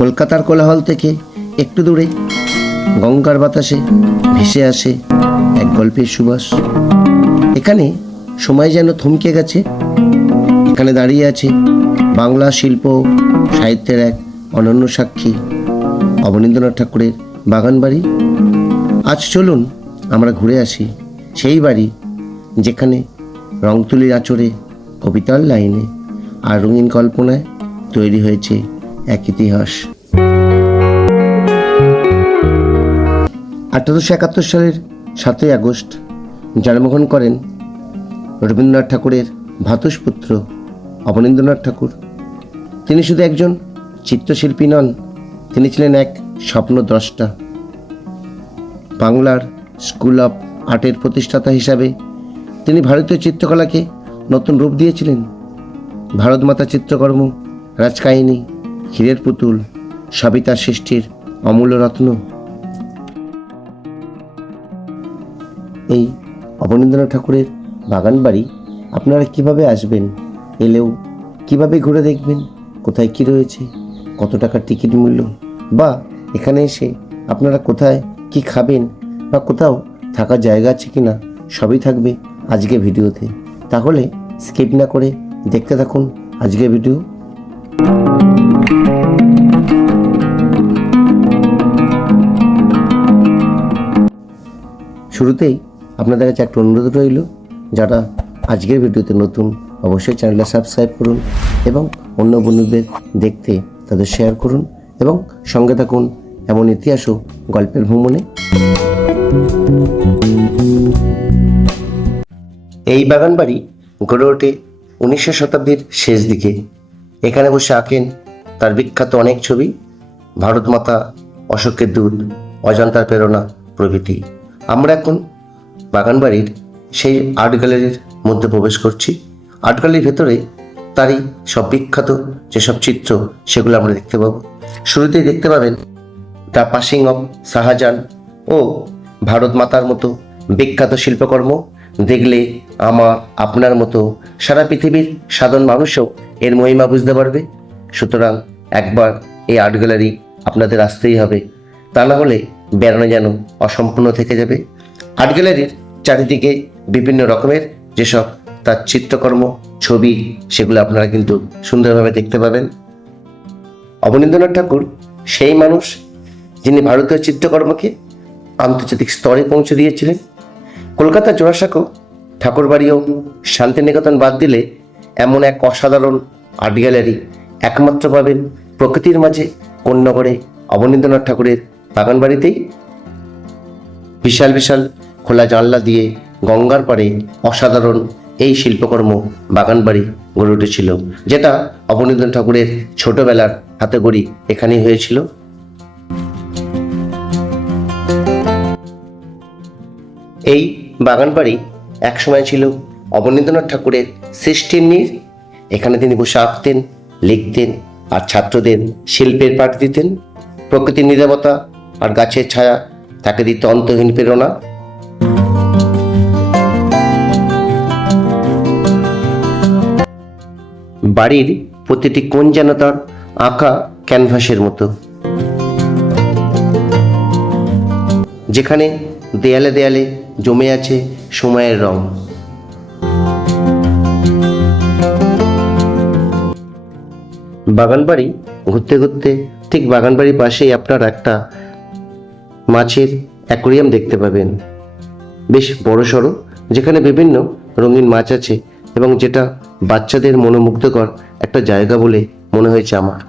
কলকাতার কোলাহল থেকে একটু দূরে, গঙ্গার বাতাসে ভেসে আসে এক গল্পের সুবাস। এখানে সময় যেন থমকে গেছে, এখানে দাঁড়িয়ে আছে বাংলা শিল্প সাহিত্যের এক অনন্য সাক্ষী, অবনীন্দ্রনাথ ঠাকুরের বাগান বাড়ি। আজ চলুন আমরা ঘুরে আসি সেই বাড়ি যেখানে রং তুলির আঁচড়ে কবিতার লাইনে আর রঙিন কল্পনায় তৈরি হয়েছে এক ইতিহাস। আঠারোশো একাত্তর সালের সাতই আগস্ট জন্মগ্রহণ করেন রবীন্দ্রনাথ ঠাকুরের ভ্রাতুষ্পুত্র অবনীন্দ্রনাথ ঠাকুর। তিনি শুধু একজন চিত্রশিল্পী নন, তিনি ছিলেন এক স্বপ্নদ্রষ্টা। বাংলার স্কুল অফ আর্টের প্রতিষ্ঠাতা হিসাবে তিনি ভারতীয় চিত্রকলাকে নতুন রূপ দিয়েছিলেন। ভারতমাতা চিত্রকর্ম, রাজকাহিনী হীরের পুতুল, সবই তার সৃষ্টির অমূল্য রত্ন। এই অবনীন্দ্রনাথ ঠাকুরের বাগান বাড়ি আপনারা কীভাবে আসবেন, এলেও কীভাবে ঘুরে দেখবেন, কোথায় কি রয়েছে, কত টাকার টিকিট মূল্য, বা এখানে এসে আপনারা কোথায় কি খাবেন, বা কোথাও থাকার জায়গা আছে কি না সবই থাকবে আজকে ভিডিওতে। তাহলে স্কিপ না করে দেখতে থাকুন আজকের ভিডিও। শুরুতেই আপনাদের কাছে একটা অনুরোধ রইল, যারা আজকের ভিডিওতে নতুন, অবশ্যই চ্যানেলটা সাবস্ক্রাইব করুন এবং অন্য বন্ধুদের দেখতে তাদের শেয়ার করুন এবং সঙ্গে থাকুন এমন ইতিহাসও গল্পের ভ্রমণে। এই বাগান বাড়ি গড়ে ওঠে উনিশশো শতাব্দীর শেষ দিকে। এখানে বসে আঁকেন তার বিখ্যাত অনেক ছবি ভারত মাতা অশোকের দুধ, অজন্তার প্রেরণা প্রভৃতি। আমরা এখন বাগানবাড়ির সেই আর্ট গ্যালারির মধ্যে প্রবেশ করছি। আর্ট গ্যালারির ভেতরে তারই সব বিখ্যাত যেসব চিত্র সেগুলো আমরা দেখতে পাবো। শুরুতেই দেখতে পাবেন দ্য পাসিং অফ শাহজাহান ও ভারত মাতার মতো বিখ্যাত শিল্পকর্ম। দেখলে আমার আপনার মতো সারা পৃথিবীর সাধারণ মানুষও এর মহিমা বুঝতে পারবে। সুতরাং একবার এই আর্ট গ্যালারি আপনাদের আসতেই হবে। তা না হলে বেড়ানো যেন অসম্পূর্ণ থেকে যাবে। আর্ট গ্যালারির চারিদিকে বিভিন্ন রকমের যেসব তার চিত্রকর্ম, ছবি, সেগুলো আপনারা কিন্তু সুন্দরভাবে দেখতে পাবেন। অবনীন্দ্রনাথ ঠাকুর সেই মানুষ যিনি ভারতীয় চিত্রকর্মকে আন্তর্জাতিক স্তরে পৌঁছে দিয়েছিলেন। কলকাতা জোড়াসাঁকো ঠাকুরবাড়িও শান্তিনিকেতন বাদ দিলে এমন এক অসাধারণ আর্ট গ্যালারি একমাত্র পাবেন প্রকৃতির মাঝে কোন্নগরে অবনীন্দ্রনাথ ঠাকুরের বাগান বাড়িতেই বিশাল বিশাল খোলা জানলা দিয়ে গঙ্গার পাড়ে অসাধারণ এই শিল্পকর্ম বাগান বাড়ি গড়ে উঠেছিল, যেটা অবনীন্দ্রনাথ ঠাকুরের ছোটবেলার হাতে গড়ি এখানেই হয়েছিল। এই বাগান বাড়ি একসময় ছিল অবনীন্দ্রনাথ ঠাকুরের সৃষ্টির নীর। এখানে তিনি বসে আঁকতেন লিখতেন আর ছাত্রদের শিল্পের পাঠ দিতেন। প্রকৃতির নিরাপত্তা আর গাছের ছায়া তাকে দিত অন্তহীন প্রেরণা। বাড়ির প্রতিটি কোণ যেন তার আঁকা ক্যানভাসের মতো। যেখানে দেয়ালে দেয়ালে জমে আছে সময়ের রং। বাগানবাড়ি ঘুরতে ঘুরতে ঠিক বাগানবাড়ির পাশেই আপনার একটা মাছের অ্যাকোরিয়াম দেখতে পাবেন। বেশ বড় সড়ো, যেখানে বিভিন্ন রঙিন মাছ আছে এবং যেটা বাচ্চাদের মনোমুগ্ধকর একটা জায়গা বলে মনে হয়েছে আমার।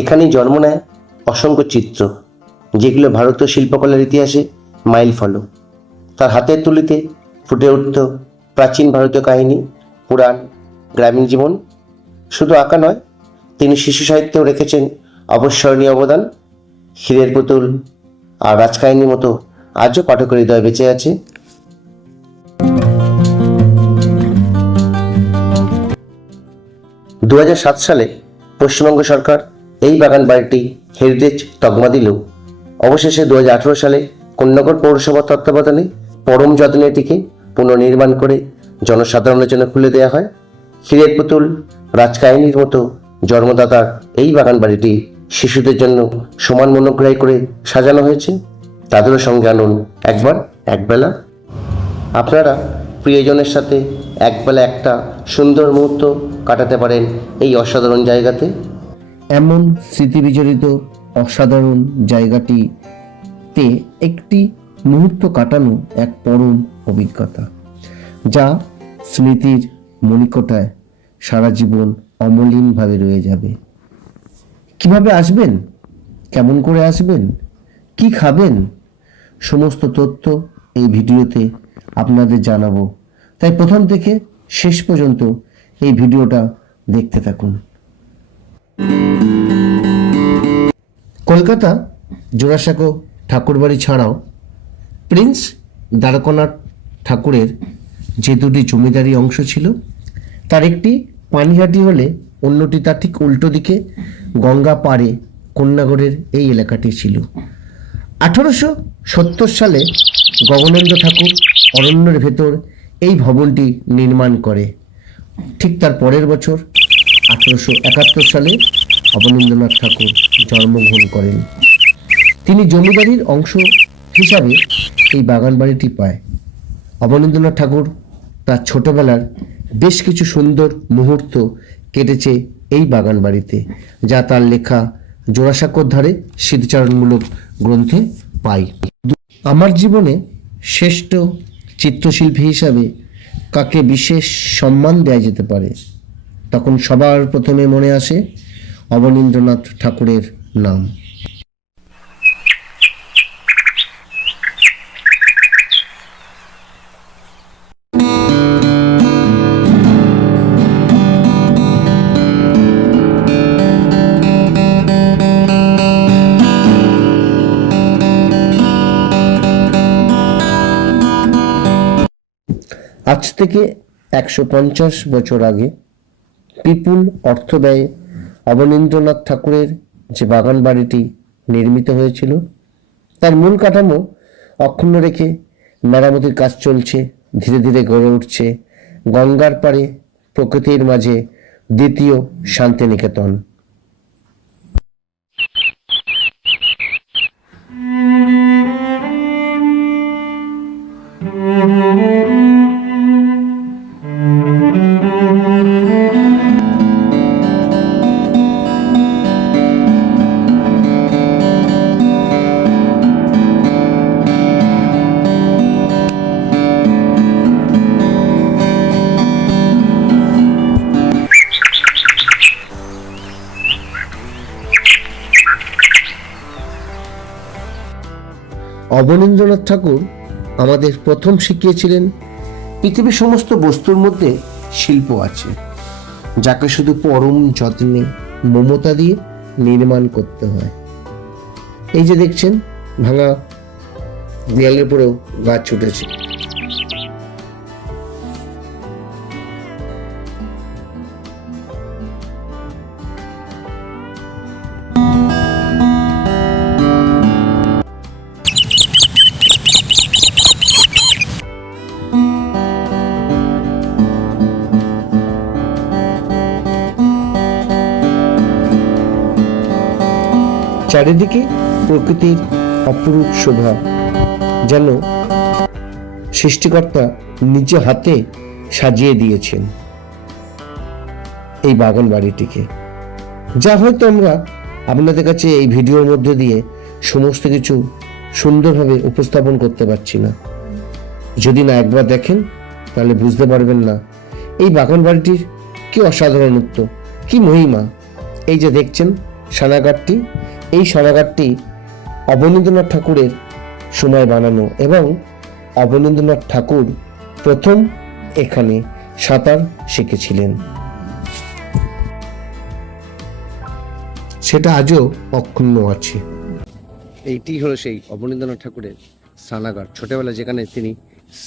এখানেই জন্ম নেয় অসংখ্য চিত্র, যেগুলো ভারতীয় শিল্পকলার ইতিহাসে মাইল ফলো তার হাতের তুলিতে ফুটে উঠত প্রাচীন ভারতীয় কাহিনী, পুরাণ, গ্রামীণ জীবন। শুধু আঁকা নয় তিনি শিশু সাহিত্যেও রেখেছেন অবস্মরণীয় অবদান। হীরের পুতুল আর রাজকাহিনীর মতো আজও পাঠকের হৃদয় বেঁচে আছে। দু হাজার সাত সালে পশ্চিমবঙ্গ সরকার এই বাগান বাড়িটি হেরিটেজ তকমা দিলেও অবশেষে দু হাজার আঠেরো সালে কন্যাগর পৌরসভার তত্ত্বাবধানে পরম যত্নে এটিকে পুনর্নির্মাণ করে জনসাধারণের জন্য খুলে দেওয়া হয়। হীরের পুতুল রাজকাহিনীর মতো জন্মদাতার এই বাগান বাড়িটি শিশুদের জন্য সমান মনোগ্রাহী করে সাজানো হয়েছে। তাদেরও সঙ্গে আনুন একবার, একবেলা। আপনারা প্রিয়জনের সাথে একবেলা একটা সুন্দর মুহূর্ত কাটাতে পারেন এই অসাধারণ জায়গাতে। এমন স্মৃতিবিজড়িত অসাধারণ জায়গাটিতে একটি মুহূর্ত কাটানো এক পরম অভিজ্ঞতা, যা স্মৃতির মণিকোটায় সারা জীবন অমলিনভাবে রয়ে যাবে। কীভাবে আসবেন? কেমন করে আসবেন? কি খাবেন? সমস্ত তথ্য এই ভিডিওতে আপনাদের জানাব। তাই প্রথম থেকে শেষ পর্যন্ত এই ভিডিওটা দেখতে থাকুন। কলকাতা জোড়াসাঁকো ঠাকুরবাড়ি ছাড়াও প্রিন্স দ্বারকনাথ ঠাকুরের যে দুটি জমিদারি অংশ ছিল, তার একটি পানিহাটি হলে অন্যটি তার ঠিক উল্টো দিকে গঙ্গা পাড়ে কন্যাগড়ের এই এলাকাটি ছিল। আঠারোশো সত্তর সালে গগনেন্দ্র ঠাকুর অরণ্যের ভেতর এই ভবনটি নির্মাণ করে। ঠিক তার পরের বছর আঠারোশো একাত্তর সালে অবনীন্দ্রনাথ ঠাকুর জন্মগ্রহণ করেন। তিনি জমিদারির অংশ হিসাবে এই বাগান বাড়িটি পায়। অবনীন্দ্রনাথ ঠাকুর তার ছোটবেলার বেশ কিছু সুন্দর মুহূর্ত কেটেছে এই বাগান বাড়িতে যা তার লেখা জোড়াসাঁকোর ধারে স্মৃতিচারণমূলক গ্রন্থে পাই। আমার জীবনে শ্রেষ্ঠ চিত্রশিল্পী হিসাবে কাকে বিশেষ সম্মান দেয়া যেতে পারে, তখন সবার প্রথমে মনে আসে অবনীন্দ্রনাথ ঠাকুরের নাম। থেকে একশো পঞ্চাশ বছর আগে বিপুল অর্থ ব্যয়ে অবনীন্দ্রনাথ ঠাকুরের যে বাগান বাড়িটি নির্মিত হয়েছিল, তার মূল কাঠামো অক্ষুণ্ণ রেখে মেরামতির কাজ চলছে, ধীরে ধীরে গড়ে উঠছে গঙ্গার পাড়ে প্রকৃতির মাঝে দ্বিতীয় শান্তিনিকেতন। অবনীন্দ্রনাথ ঠাকুর আমাদের প্রথম শিখিয়েছিলেন, পৃথিবীর সমস্ত বস্তুর মধ্যে শিল্প আছে, যাকে শুধু পরম যত্নে মমতা দিয়ে নির্মাণ করতে হয়। এই যে দেখছেন, ভাঙা দেয়ালের পরেও গাছ ছুটেছে চারিদিকে প্রকৃতির অপরূপ শোভা, যেন সৃষ্টিকর্তা নিজ হাতে সাজিয়ে দিয়েছেন এই বাগান বাড়িটিকে। যা হয়তো আমরা আপনাদের কাছে এই ভিডিওর মধ্যে দিয়ে সমস্ত কিছু সুন্দরভাবে উপস্থাপন করতে পারছি না। যদি না একবার দেখেন, তাহলে বুঝতে পারবেন না এই বাগান বাড়িটির কি অসাধারণত্ব, কি মহিমা। এই যে দেখছেন, সানাগারটি এই সানাগারটি অবনীন্দ্রনাথ ঠাকুরের সময় বানানো এবং অবনীন্দ্রনাথ ঠাকুর প্রথম এখানে সাঁতার শিখেছিলেন। সেটা আজও অক্ষুণ্ণ আছে। এইটি হলো সেই অবনীন্দ্রনাথ ঠাকুরের স্নানাগার। ছোটবেলা যেখানে তিনি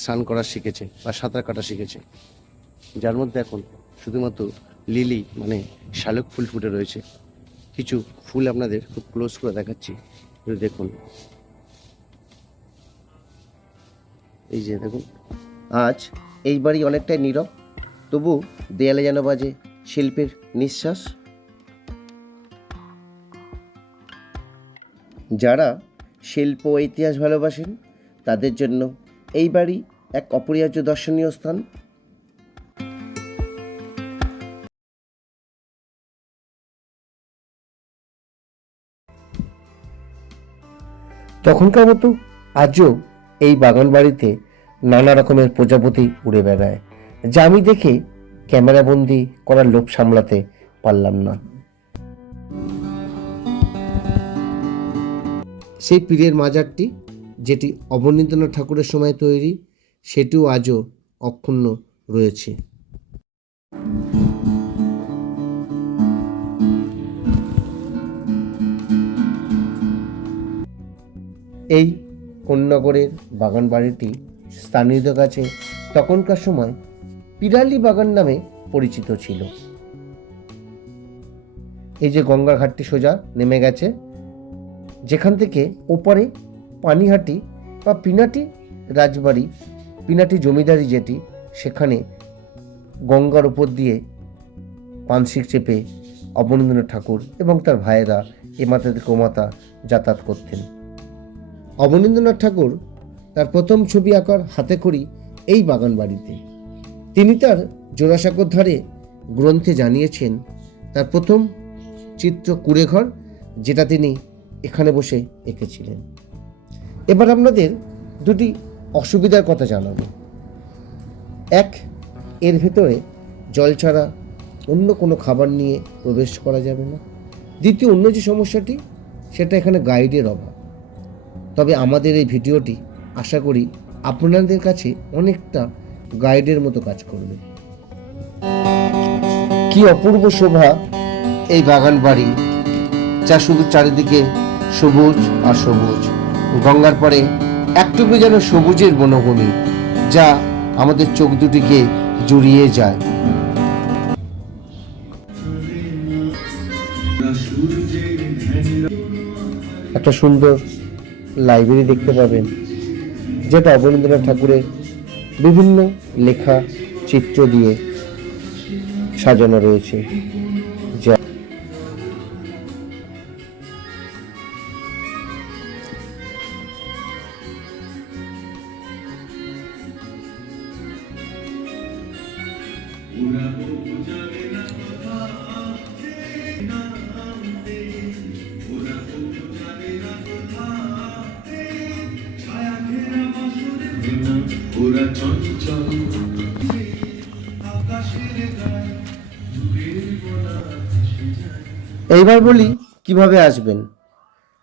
স্নান করা শিখেছে বা সাঁতার কাটা শিখেছে, যার মধ্যে এখন শুধুমাত্র লিলি মানে শালুক ফুল ফুটে রয়েছে। কিছু ফুল আপনাদের খুব ক্লোজ করে দেখাচ্ছি। দেখুন। এই যে দেখুন, আজ এই বাড়ি অনেকটাই নীরব, তবু দেয়ালে যেন বাজে শিল্পের নিঃশ্বাস। যারা শিল্প ইতিহাস ভালোবাসেন, তাদের জন্য এই বাড়ি এক অপরিহার্য দর্শনীয় স্থান। তখনকার মতো আজও এই বাগান বাড়িতে নানা রকমের প্রজাপতি উড়ে বেড়ায়, যা আমি দেখে ক্যামেরাবন্দি করার লোভ সামলাতে পারলাম না। সেই পীরের মাজারটি, যেটি অবনীন্দ্রনাথ ঠাকুরের সময় তৈরি, সেটিও আজও অক্ষুণ্ণ রয়েছে। এই কোন্নগরের বাগান বাড়িটি স্থানীয়দের কাছে তখনকার সময় পিরালি বাগান নামে পরিচিত ছিল। এই যে গঙ্গার ঘাটটি সোজা নেমে গেছে, যেখান থেকে ওপারে পানিহাটি বা পিনাটি রাজবাড়ি, পিনাটি জমিদারি যেটি, সেখানে গঙ্গার উপর দিয়ে পানসিক চেপে অবনীন্দ্রনাথ ঠাকুর এবং তার ভাইয়েরা এ মাথা থেকে ও মাথা যাতায়াত করতেন। অবনীন্দ্রনাথ ঠাকুর তার প্রথম ছবি আঁকার হাতে করি এই বাগান বাড়িতে তিনি তার জোড়াসাঁকোর ধারে গ্রন্থে জানিয়েছেন, তার প্রথম চিত্র কুড়েঘর, যেটা তিনি এখানে বসে এঁকেছিলেন। এবার আপনাদের দুটি অসুবিধার কথা জানাব। এক, এর ভেতরে জল ছাড়া অন্য কোনো খাবার নিয়ে প্রবেশ করা যাবে না। দ্বিতীয়, অন্য যে সমস্যাটি, সেটা এখানে গাইডের অভাব। তবে আমাদের এই ভিডিওটি আশা করি আপনাদের কাছে অনেকটা গাইডের মতো কাজ করবে। কি অপূর্ব শোভা এই বাগান বাড়ি, যা শুধু চারিদিকে সবুজ আর সবুজ। গঙ্গার পরে একটুকু যেন সবুজের বনভূমি, যা আমাদের চোখ দুটিকে জুড়িয়ে যায়। একটা সুন্দর লাইব্রেরি দেখতে পাবেন যেটা অবনীন্দ্রনাথ ঠাকুরের বিভিন্ন লেখা চিত্র দিয়ে সাজানো রয়েছে। এইবার বলি কীভাবে আসবেন?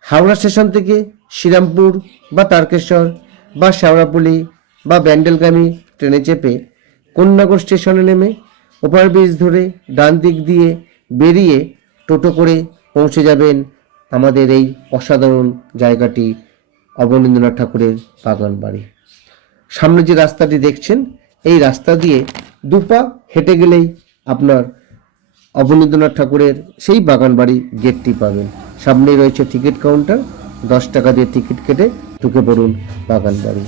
হাওড়া স্টেশন থেকে শ্রীরামপুর বা তারকেশ্বর বা শেওড়াপুলি বা ব্যান্ডেলগামী ট্রেনে চেপে কন্যাগর স্টেশনে নেমে ওপার ব্রিজ ধরে ডান দিক দিয়ে বেরিয়ে টোটো করে পৌঁছে যাবেন আমাদের এই অসাধারণ জায়গাটি অবনীন্দ্রনাথ ঠাকুরের বাগান বাড়ি। সামনে যে রাস্তাটি দেখছেন, এই রাস্তা দিয়ে দুপা হেঁটে গেলেই আপনার অবনীন্দ্রনাথ ঠাকুরের সেই বাগান বাড়ি গেটটি পাবেন। সামনেই রয়েছে টিকিট কাউন্টার। দশ টাকা দিয়ে টিকিট কেটে ঢুকে পড়ুন বাগান বাড়ি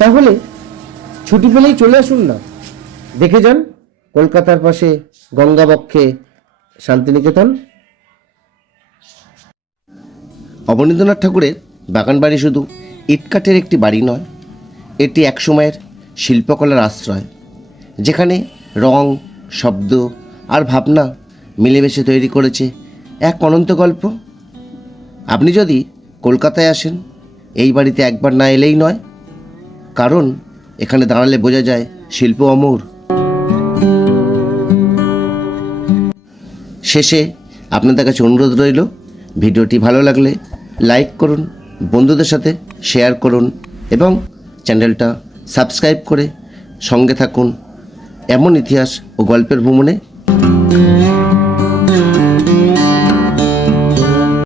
তাহলে ছুটি পেলেই চলে আসুন না। দেখে যান কলকাতার পাশে গঙ্গাবক্ষে শান্তিনিকেতন। অবনীন্দ্রনাথ ঠাকুরের বাগান বাড়ি শুধু ইটকাঠের একটি বাড়ি নয়, এটি একসময়ের শিল্পকলার আশ্রয়, যেখানে রং, শব্দ আর ভাবনা মিলেমিশে তৈরি করেছে। এক অনন্ত গল্প। আপনি যদি কলকাতায় আসেন, এই বাড়িতে একবার না এলেই নয়। কারণ এখানে দাঁড়ালে বোঝা যায় শিল্প অমর। শেষে আপনাদের কাছে অনুরোধ রইল, ভিডিওটি ভালো লাগলে লাইক করুন, বন্ধুদের সাথে শেয়ার করুন এবং চ্যানেলটা সাবস্ক্রাইব করে সঙ্গে থাকুন। এমন ইতিহাস ও গল্পের ভ্রমণে Thank you.